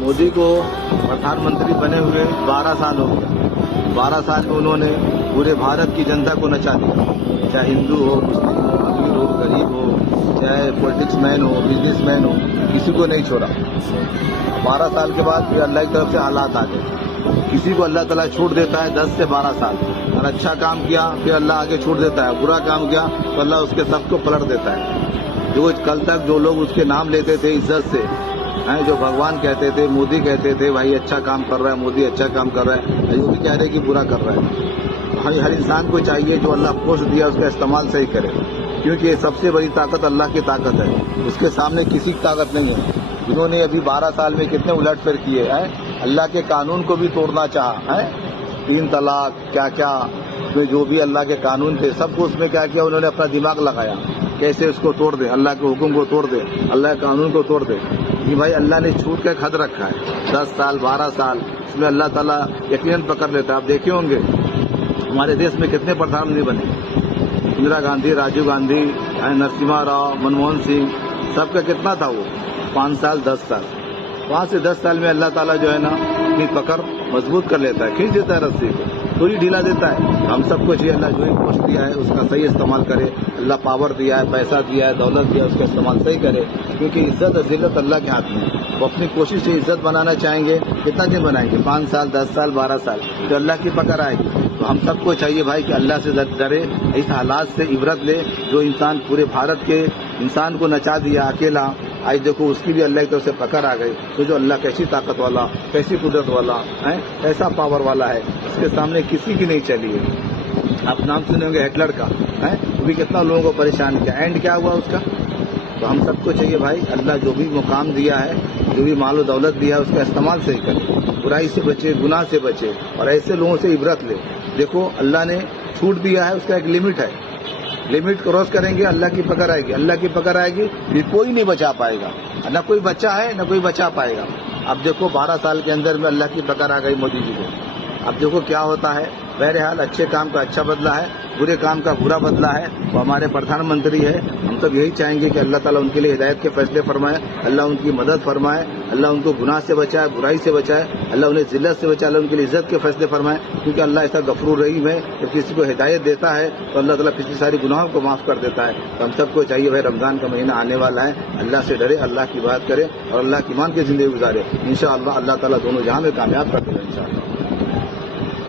मोदी को प्रधानमंत्री बने हुए 12 साल हो गया। 12 साल में उन्होंने पूरे भारत की जनता को नचा दिया, चाहे हिंदू हो, मुस्लिम हो, अमीर हो, गरीब हो, चाहे पॉलिटिक्स मैन हो, बिजनेस मैन हो, किसी को नहीं छोड़ा। 12 साल के बाद फिर अल्लाह की तरफ से हालात आ गए। किसी को अल्लाह ताला छूट देता है 10 से 12 साल, और अच्छा काम किया फिर अल्लाह आगे छूट देता है, बुरा काम किया तो अल्लाह उसके सबको पलट देता है। जो कल तक जो लोग उसके नाम लेते थे इज्जत से, हैं, जो भगवान कहते थे, मोदी कहते थे भाई अच्छा काम कर रहा है, मोदी अच्छा काम कर रहा है, वो भी कह रहे हैं कि बुरा कर रहा है। हर इंसान को चाहिए जो अल्लाह पोस्ट दिया उसका इस्तेमाल सही करे, क्योंकि सबसे बड़ी ताकत अल्लाह की ताकत है, उसके सामने किसी की ताकत नहीं है। इन्होंने अभी 12 साल में कितने उलटफेर किए हैं, अल्लाह के कानून को भी तोड़ना चाहा है, 3 तलाक क्या क्या, जो भी अल्लाह के कानून थे सबको उसमें क्या किया, उन्होंने अपना दिमाग लगाया कैसे उसको तोड़ दे, अल्लाह के हुक्म को तोड़ दे, अल्लाह के कानून को तोड़ दे। कि भाई अल्लाह ने छूट का हद रखा है 10 साल 12 साल, इसमें अल्लाह ताला यकीनन पकड़ लेता है। आप देखे होंगे हमारे देश में कितने प्रधानमंत्री बने, इंदिरा गांधी, राजीव गांधी, नरसिम्हा राव, मनमोहन सिंह, सबका कितना था वो 5 साल 10 साल। 5 से 10 साल में अल्लाह ताला जो है ना अपनी पकड़ मजबूत कर लेता है, खींच देता है रस्सी को, थोड़ी ढीला देता है। हम सबको चाहिए अल्लाह जो पोस्ट दिया है उसका सही इस्तेमाल करे, अल्लाह पावर दिया है, पैसा दिया है, दौलत दिया है, उसका इस्तेमाल सही करे, क्योंकि इज्जत और जिल्लत अल्लाह के हाथ में है। वो अपनी कोशिश से इज्जत बनाना चाहेंगे, कितना दिन बनाएंगे, 5 साल 10 साल 12 साल, तो अल्लाह की पकड़ आएगी। तो हम सबको चाहिए भाई कि अल्लाह से डरे, इस हालात से इबरत ले। जो इंसान पूरे भारत के इंसान को नचा दिया अकेला, आज देखो उसकी भी अल्लाह की तरफ से पकड़ आ गई। तो जो अल्लाह कैसी ताकत वाला, कैसी कुदरत वाला है, कैसा पावर वाला है, इसके सामने किसी की नहीं चली है। आप नाम सुने होंगे हिटलर का, है, वो भी कितना लोगों को परेशान किया, एंड क्या हुआ उसका। तो हम सबको चाहिए भाई अल्लाह जो भी मुकाम दिया है, जो भी मालो दौलत दिया है, उसका इस्तेमाल सही करे, बुराई से बचे, गुनाह से बचे, और ऐसे लोगों से इबरत ले। देखो अल्लाह ने छूट दिया है, उसका एक लिमिट है, लिमिट क्रॉस करेंगे अल्लाह की पकड़ आएगी, अल्लाह की पकड़ आएगी फिर कोई नहीं बचा पाएगा, न कोई बच्चा है न कोई बचा पाएगा। अब देखो 12 साल के अंदर में अल्लाह की पकड़ आ गई मोदी जी को। अब देखो क्या होता है, बहरहाल अच्छे काम का अच्छा बदला है, बुरे काम का बुरा बदला है। वो हमारे प्रधानमंत्री है, हम सब यही चाहेंगे कि अल्लाह ताला उनके लिए हिदायत के फैसले फरमाए, अल्लाह उनकी मदद फरमाए, अल्लाह उनको गुनाह से बचाए, बुराई से बचाए, अल्लाह उन्हें जिल्लत से बचाए, अल्लाह उनके लिए इज्जत के फैसले फरमाए, क्योंकि अल्लाह ऐसा गफूर रहीम है, जब किसी को हिदायत देता है तो अल्लाह ताला पिछली सारी गुनाहों को माफ कर देता है। तो हम सबको चाहिए भाई रमजान का महीना आने वाला है, अल्लाह से डरे, अल्लाह की बात करे और अल्लाह की मान के जिंदगी गुजारे। इंशाअल्लाह अल्लाह ताला दोनों जहां में कामयाब कर देगा इंशाअल्लाह।